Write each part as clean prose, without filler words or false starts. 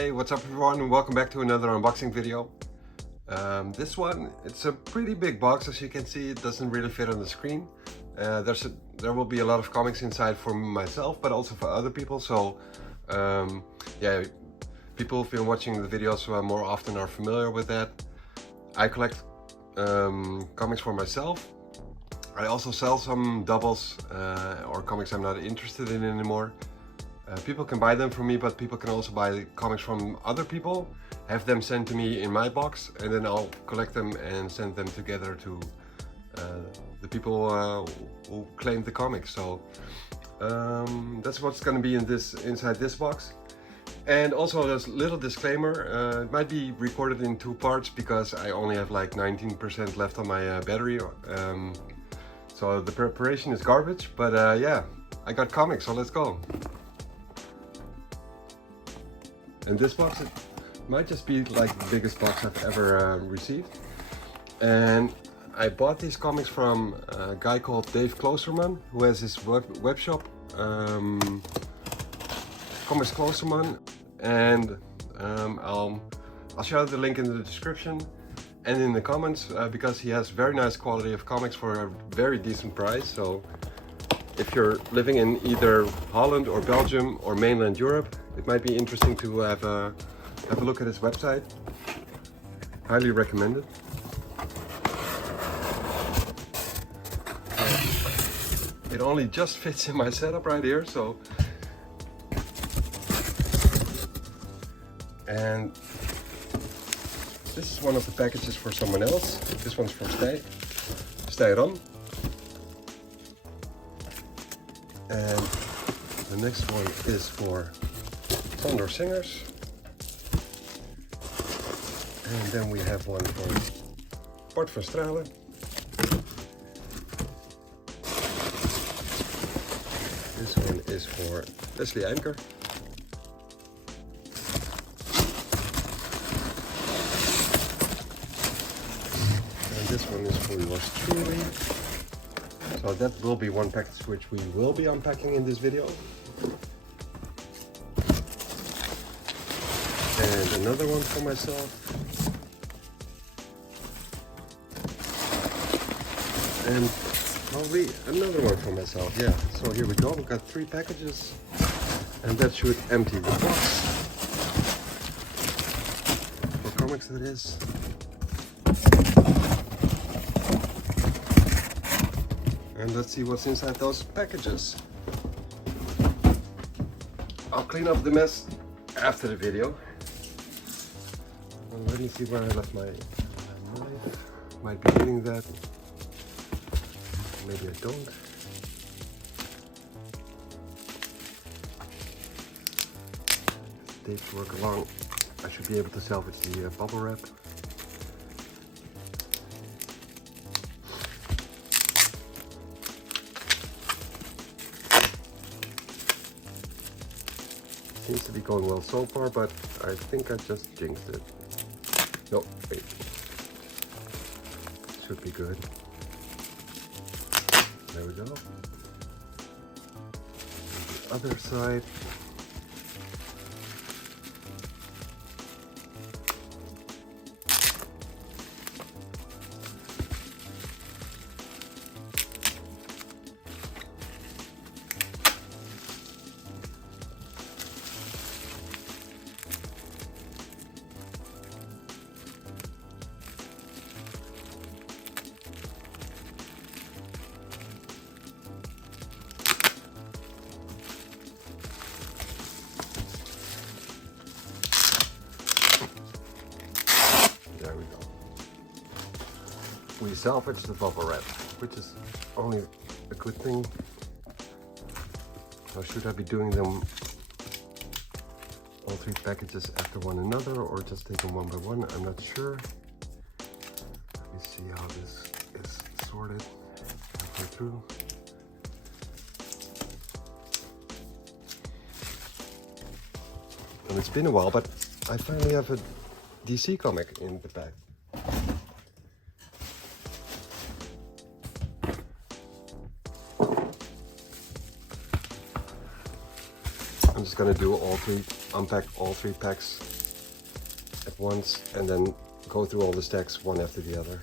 Hey, what's up everyone, and welcome back to another unboxing video. This one, it's a pretty big box. As you can see, it doesn't really fit on the screen. There will be a lot of comics inside for myself, but also for other people. So yeah, people who've been watching the videos more often are familiar with that. I collect comics for myself. I also sell some doubles or comics I'm not interested in anymore. People can buy them from me, but people can also buy comics from other people, have them sent to me in my box, and then I'll collect them and send them together to the people who claim the comics. So that's what's going to be inside this box. And also there's a little disclaimer, it might be recorded in two parts because I only have like 19% left on my battery. So the preparation is garbage, but yeah, I got comics, so let's go. And this box, it might just be like the biggest box I've ever received. And I bought these comics from a guy called Dave Klosterman, who has his web shop, Comics Klosterman. And I'll share the link in the description and in the comments because he has very nice quality of comics for a very decent price. So if you're living in either Holland or Belgium or mainland Europe, it might be interesting to have a look at his website. Highly recommended. It only just fits in my setup right here, so. And this is one of the packages for someone else. This one's for Steyron. And the next one is for Sander Singers. And then we have one for Bart van Stralen. This one is for Leslie Anker. And this one is for yours truly. So that will be one package which we will be unpacking in this video. And another one for myself. And probably another one for myself, yeah. So here we go, we've got 3 packages. And that should empty the box. For comics, that is. And let's see what's inside those packages. I'll clean up the mess after the video. Well, let me see where I left my knife. Might be needing that. Maybe I don't. Days to work along. I should be able to salvage the bubble wrap. Seems to be going well so far, but I think I just jinxed it. No, wait. Should be good. There we go. And the other side. There we go. We salvaged the bubble wrap, which is only a good thing. Or should I be doing them all 3 packages after one another, or just take them one by one? I'm not sure. Let me see how this is sorted halfway through. And it's been a while, but I finally have a DC comic in the bag. I'm just gonna do unpack all three packs at once and then go through all the stacks one after the other.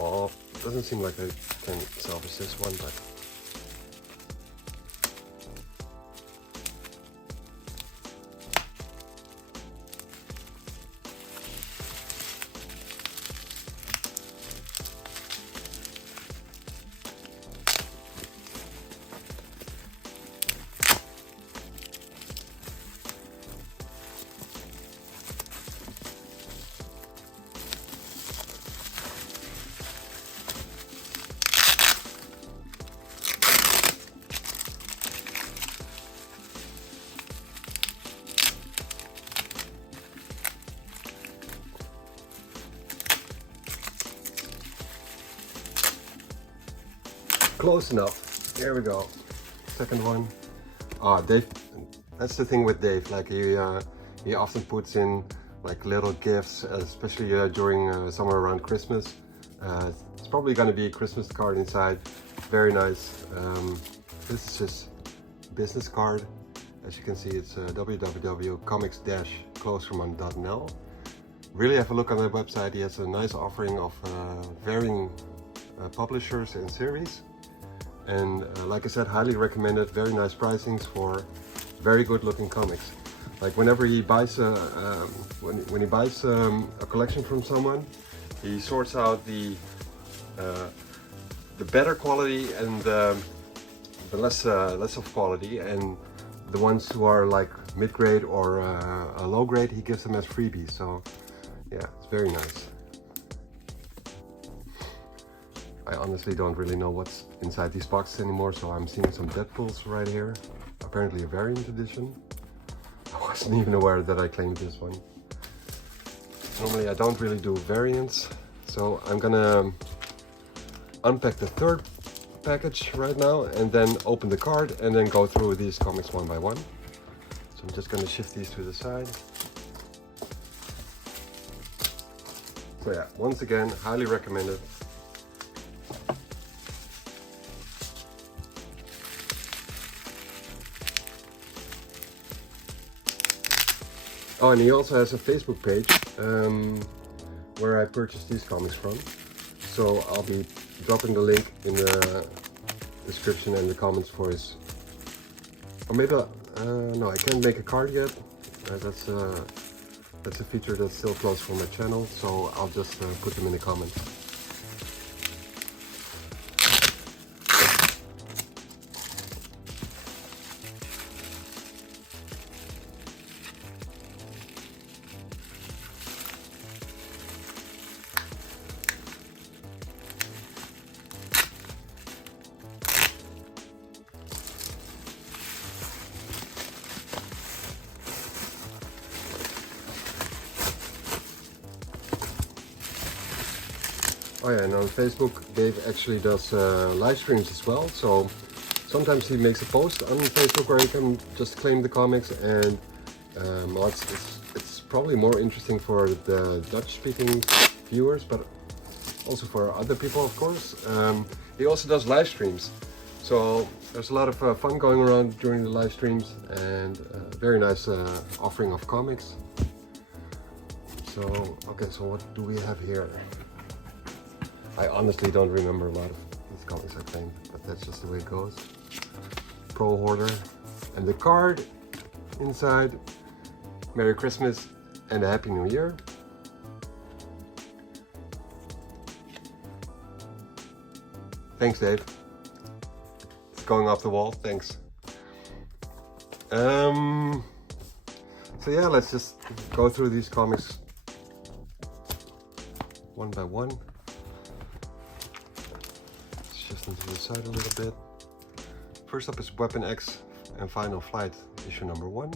Oh, doesn't seem like I can salvage this one, but close enough. Here we go. Second one. Ah, Dave. That's the thing with Dave. Like he often puts in like little gifts, especially during summer around Christmas. It's probably going to be a Christmas card inside. Very nice. This is his business card. As you can see, it's www.comics-closerman.nl. Really have a look on the website. He has a nice offering of varying publishers and series. And like I said, highly recommended. Very nice pricings for very good looking comics. Like whenever he buys when he buys a collection from someone, he sorts out the better quality and the less of quality, and the ones who are like mid-grade or a low grade, he gives them as freebies. So yeah, it's very nice. I honestly don't really know what's inside these boxes anymore, so I'm seeing some Deadpools right here. Apparently a variant edition. I wasn't even aware that I claimed this one. Normally I don't really do variants, so I'm gonna unpack the third package right now and then open the card and then go through these comics one by one. So I'm just gonna shift these to the side. So yeah, once again, highly recommended. Oh, and he also has a Facebook page where I purchased these comics from. So I'll be dropping the link in the description and the comments for his. Or maybe no, I can't make a card yet. That's a feature that's still closed for my channel. So I'll just put them in the comments. Oh yeah, and on Facebook, Dave actually does live streams as well. So sometimes he makes a post on Facebook where you can just claim the comics, and well, it's probably more interesting for the Dutch-speaking viewers, but also for other people, of course. He also does live streams, so there's a lot of fun going around during the live streams, and very nice offering of comics. So okay, so what do we have here? I honestly don't remember a lot of these comics I claimed, but that's just the way it goes. Pro Hoarder. And the card inside, Merry Christmas and a Happy New Year. Thanks, Dave. It's going off the wall, thanks. So yeah, let's just go through these comics one by one. To the side a little bit. First up is Weapon X and Final Flight, issue number 1.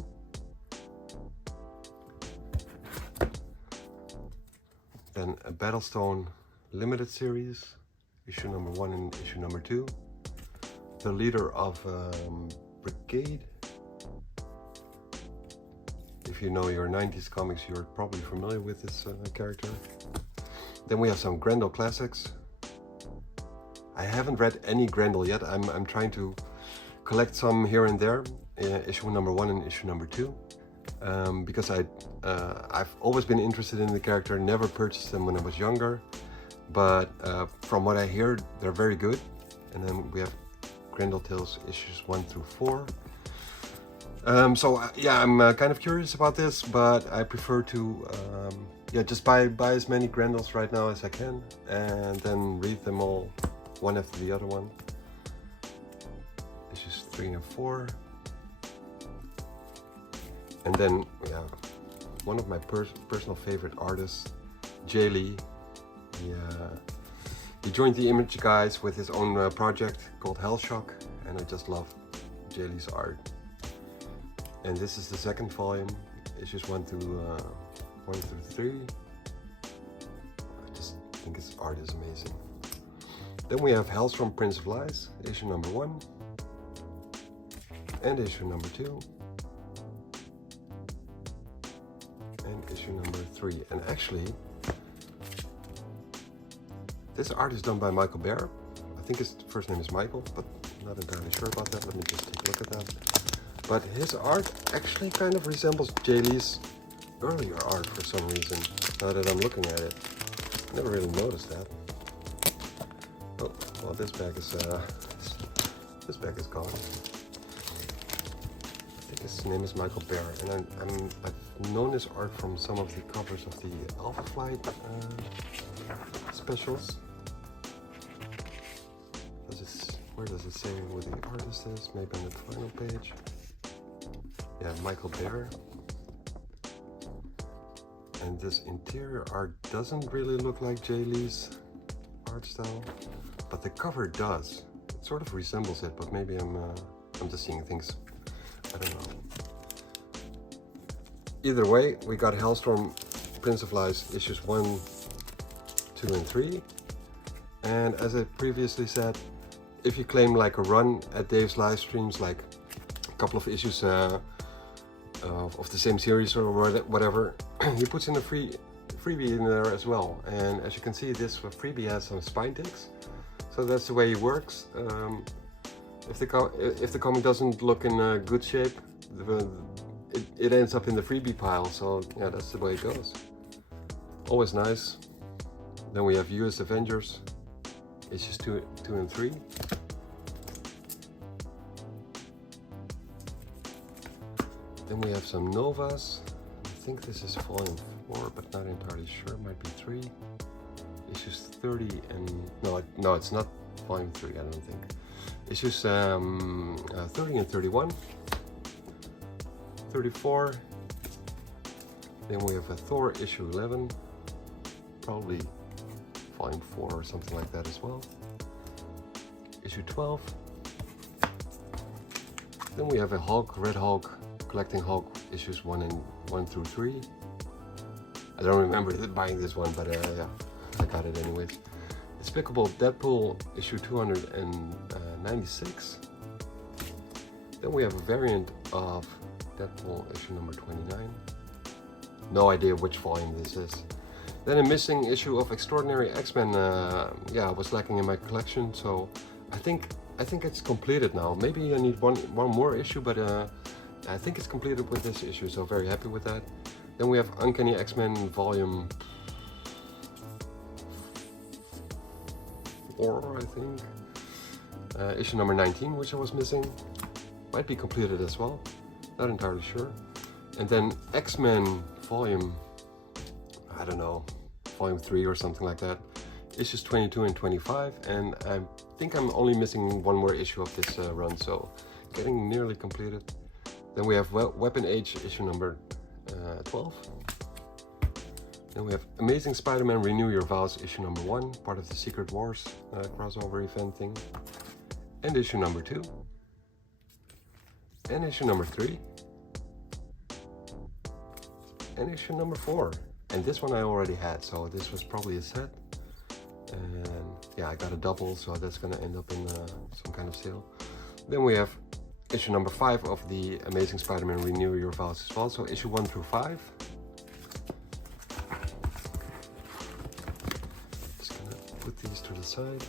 Then a Battlestone limited series, issue number 1 and issue number 2. The leader of Brigade. If you know your 90s comics, you're probably familiar with this character. Then we have some Grendel classics. I haven't read any Grendel yet. I'm trying to collect some here and there, issue number 1 and issue number 2, because I've always been interested in the character, never purchased them when I was younger, but from what I hear, they're very good. And then we have Grendel Tales issues 1 through 4. So yeah, I'm kind of curious about this, but I prefer to yeah, just buy as many Grendels right now as I can, and then read them all one after the other one. Issues 3 and 4. And then, yeah, one of my personal favorite artists, Jay Lee. He joined the Image guys with his own project called Hellshock, and I just love Jay Lee's art. And this is the second volume, issues 1 through 3. I just think his art is amazing. Then we have Hellstrom Prince of Lies, issue number 1 and issue number 2 and issue number 3. And actually, this art is done by Michael Bear. I think his first name is Michael, but I'm not entirely sure about that. Let me just take a look at that. But his art actually kind of resembles Jay Lee's earlier art for some reason, now that I'm looking at it. I never really noticed that. Oh, well, this bag is gone. I think his name is Michael Bear, and I've known his art from some of the covers of the Alpha Flight specials. Where does it say who the artist is? Maybe on the final page. Yeah, Michael Bear. And this interior art doesn't really look like Jay Lee's art style, but the cover does. It sort of resembles it, but maybe I'm just seeing things. I don't know. Either way, we got Hellstrom Prince of Lies issues 1, 2, and 3. And as I previously said, if you claim like a run at Dave's live streams, like a couple of issues of the same series or whatever, he puts in a freebie in there as well. And as you can see, this freebie has some spine ticks, so that's the way he works. If the comic doesn't look in good shape, it ends up in the freebie pile. So yeah, that's the way it goes. Always nice. Then we have US Avengers issues 2 and 3. Then we have some Novas. I think this is volume 4, but not entirely sure. It might be 3. Issues 30 and... No, it's not volume 3, I don't think. Issues 30 and 31. 34. Then we have a Thor issue 11. Probably volume 4 or something like that as well. Issue 12. Then we have a Hulk, Red Hulk, Collecting Hulk issues 1 through 3. I don't remember buying this one, but yeah, I got it anyways. Despicable Deadpool issue 296. Then we have a variant of Deadpool issue number 29. No idea which volume this is. Then a missing issue of Extraordinary X-Men, yeah, was lacking in my collection, so I think it's completed now. Maybe I need one more issue, but I think it's completed with this issue, so very happy with that. Then we have Uncanny X-Men volume 4, I think. Issue number 19, which I was missing. Might be completed as well, not entirely sure. And then X-Men volume, I don't know, volume 3 or something like that. Issues 22 and 25, and I think I'm only missing one more issue of this run, so getting nearly completed. Then we have Weapon Age issue number 12. Then we have Amazing Spider-Man Renew Your Vows issue number 1, part of the Secret Wars crossover event thing. And issue number 2. And issue number 3. And issue number 4. And this one I already had, so this was probably a set. And yeah, I got a double, so that's gonna end up in some kind of sale. Then we have issue number 5 of the Amazing Spider-Man Renew Your Vows as well, so issue 1 through 5. Just gonna put these to the side.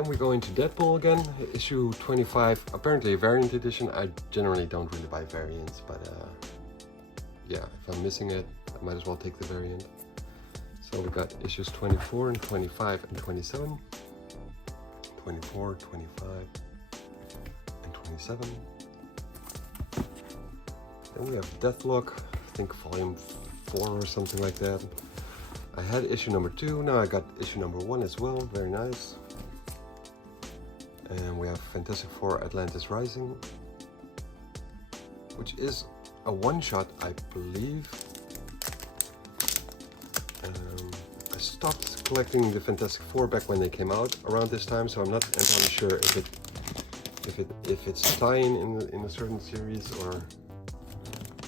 Then we go into Deadpool again, issue 25, apparently a variant edition. I generally don't really buy variants, but yeah, if I'm missing it, I might as well take the variant. So we got issues 24 and 25 and 27. 24, 25, and 27. Then we have Deathlock, I think volume 4 or something like that. I had issue number 2, now I got issue number 1 as well, very nice. And we have Fantastic Four Atlantis Rising, which is a one-shot, I believe. I stopped collecting the Fantastic Four back when they came out around this time, so I'm not entirely sure if it's tying in a certain series or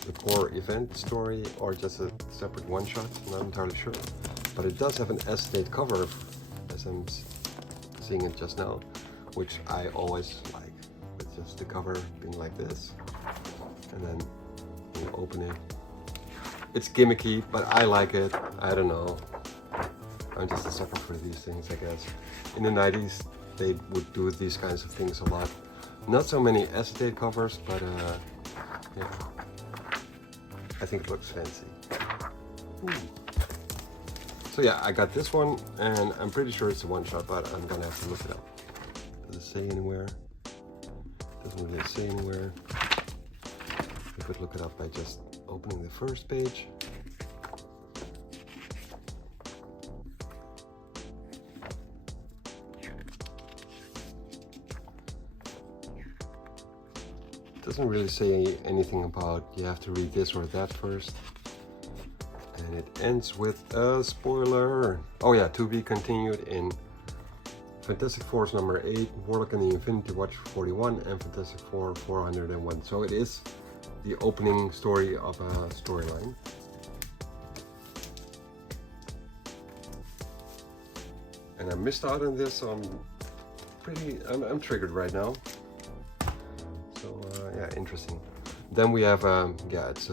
the core event story or just a separate one-shot. I'm not entirely sure, but it does have an S-date cover, as I'm seeing it just now, which I always like, with just the cover being like this, and then you open it. It's gimmicky, but I like it. I don't know. I'm just a sucker for these things, I guess. In the 90s, they would do these kinds of things a lot. Not so many S-date covers, but yeah, I think it looks fancy. Ooh. So yeah, I got this one, and I'm pretty sure it's a one-shot, but I'm gonna have to look it up. Does it say anywhere? Doesn't really say anywhere. You could look it up by just opening the first page. It doesn't really say anything about you have to read this or that first. And it ends with a spoiler. Oh yeah, to be continued in Fantastic Four's number 8, Warlock and the Infinity Watch 41, and Fantastic Four 401. So it is the opening story of a storyline. And I missed out on this, so I'm triggered right now. So yeah, interesting. Then we have yeah, it's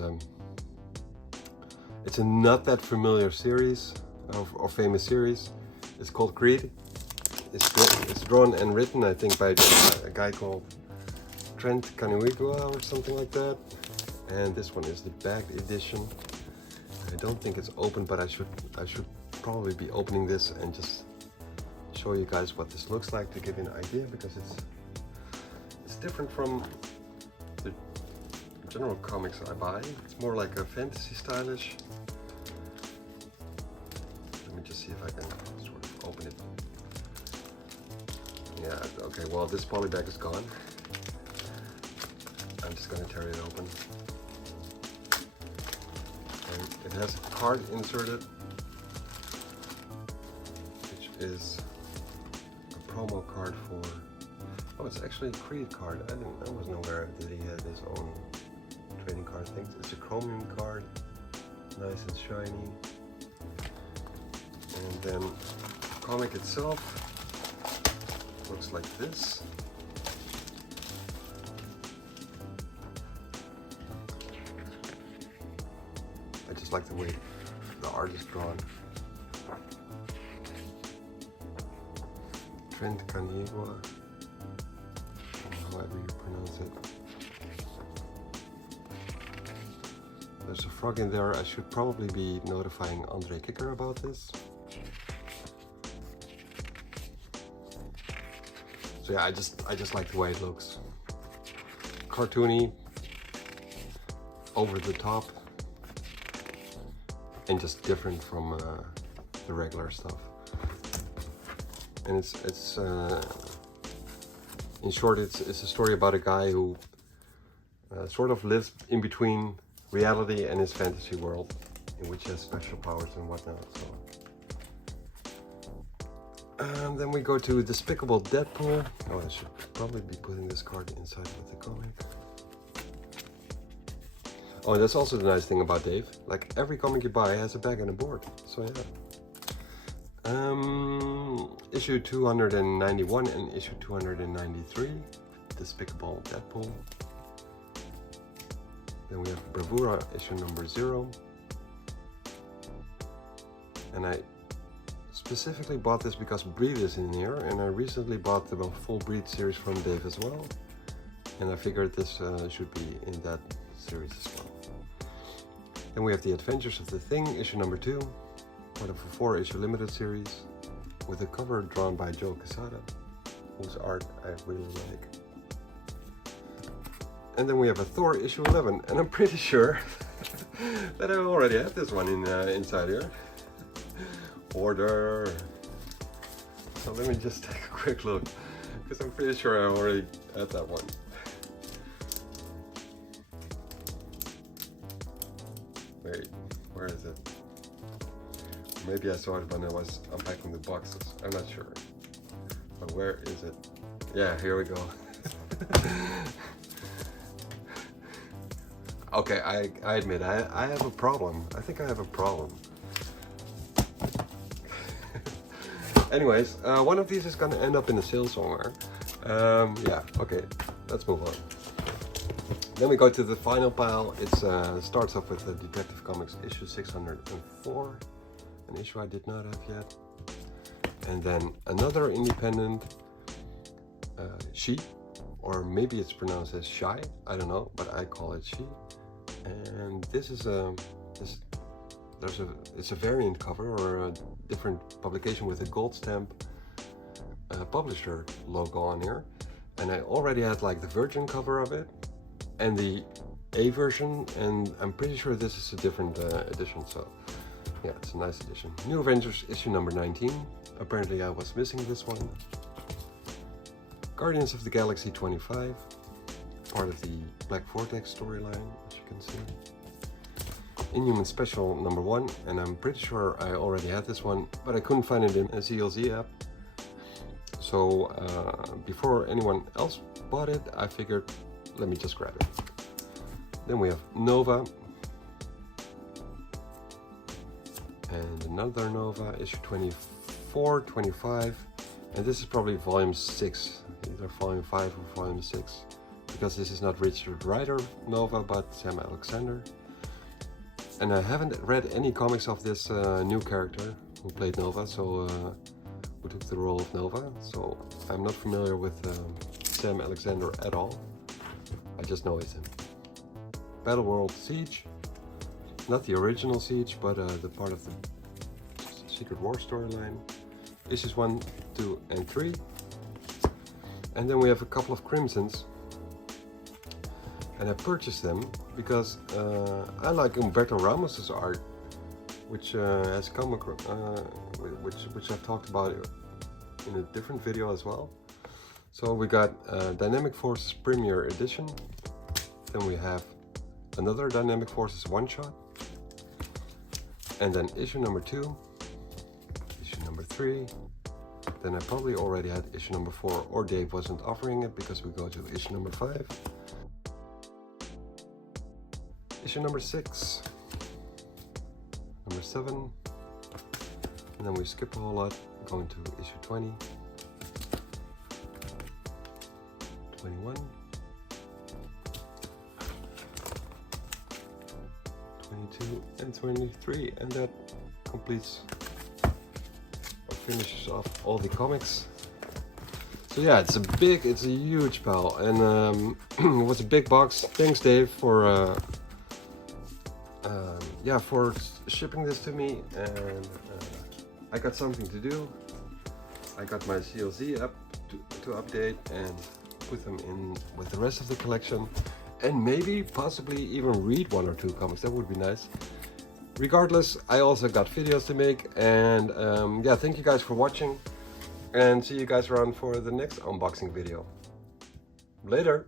a not that familiar series or famous series. It's called Creed. It's drawn and written, I think, by a guy called Trent Canigua or something like that. And this one is the bagged edition. I don't think it's open, but I should probably be opening this and just show you guys what this looks like to give you an idea, because it's different from the general comics I buy. It's more like a fantasy stylish. Let me just see if I can sort of open it. Yeah, okay, well, this poly bag is gone. I'm just gonna tear it open. And it has a card inserted, which is a promo card for, oh, it's actually a Creed card. I wasn't aware that he had his own trading card things. It's a chromium card, nice and shiny. And then the comic itself looks like this. I just like the way the art is drawn. Trent Canigua, however you pronounce it. There's a frog in there. I should probably be notifying Andre Kicker about this. So yeah, I just like the way it looks. Cartoony, over the top, and just different from the regular stuff. And it's in short, it's a story about a guy who sort of lives in between reality and his fantasy world, in which he has special powers and whatnot. So. Then we go to Despicable Deadpool. Oh, I should probably be putting this card inside with the comic. Oh, and that's also the nice thing about Dave. Like, every comic you buy has a bag and a board. So yeah. Issue 291 and issue 293, Despicable Deadpool. Then we have Bravura issue number 0. And I specifically bought this because Breed is in here, and I recently bought the full Breed series from Dave as well, and I figured this should be in that series as well. Then we have The Adventures of the Thing, issue number 2, part of a 4-issue limited series, with a cover drawn by Joe Quesada, whose art I really like. And then we have a Thor issue 11, and I'm pretty sure that I already have this one inside here. Order. So let me just take a quick look, because I'm pretty sure I already had that one. Wait, where is it? Maybe I saw it when I was unpacking the boxes. I'm not sure. But where is it? Yeah, here we go. Okay, I admit, I have a problem. I think I have a problem. Anyways, one of these is gonna end up in a sale somewhere. Yeah, okay, let's move on. Then we go to the final pile. It starts off with the Detective Comics issue 604, an issue I did not have yet. And then another independent, She, or maybe it's pronounced as Shy, I don't know, but I call it She. And this is it's a variant cover, or a different publication with a gold stamp publisher logo on here. And I already had like the virgin cover of it and the A version, and I'm pretty sure this is a different edition, so yeah, it's a nice edition. New Avengers issue number 19. Apparently I was missing this one. Guardians of the Galaxy 25, part of the Black Vortex storyline, as you can see. Inhuman Special number 1, and I'm pretty sure I already had this one, but I couldn't find it in a CLZ app. So before anyone else bought it, I figured, let me just grab it. Then we have Nova, and another Nova, issue 24, 25, and this is probably volume 6, either volume 5 or volume 6, because this is not Richard Rider Nova, but Sam Alexander. And I haven't read any comics of this new character who played Nova, so who took the role of Nova, so I'm not familiar with Sam Alexander at all. I just know it's him. Battle World Siege, not the original Siege, but the part of the Secret War storyline. Issues 1, 2, and 3. And then we have a couple of Crimsons. And I purchased them because I like Humberto Ramos's art, which has come across, which I've talked about in a different video as well. So we got Dynamic Forces Premier Edition. Then we have another Dynamic Forces one-shot. And then issue number 2, issue number 3. Then I probably already had issue number 4, or Dave wasn't offering it, because we go to issue number 5. Issue number 6, number 7, and then we skip a whole lot, going to issue 20, 21, 22, and 23, and that completes or finishes off all the comics. So yeah, it's a huge pile, and it was a big box. Thanks, Dave, for for shipping this to me, and I got something to do. I got my CLZ up to update and put them in with the rest of the collection, and maybe possibly even read 1 or 2 comics. That would be nice. Regardless, I also got videos to make, and yeah, thank you guys for watching, and see you guys around for the next unboxing video. Later.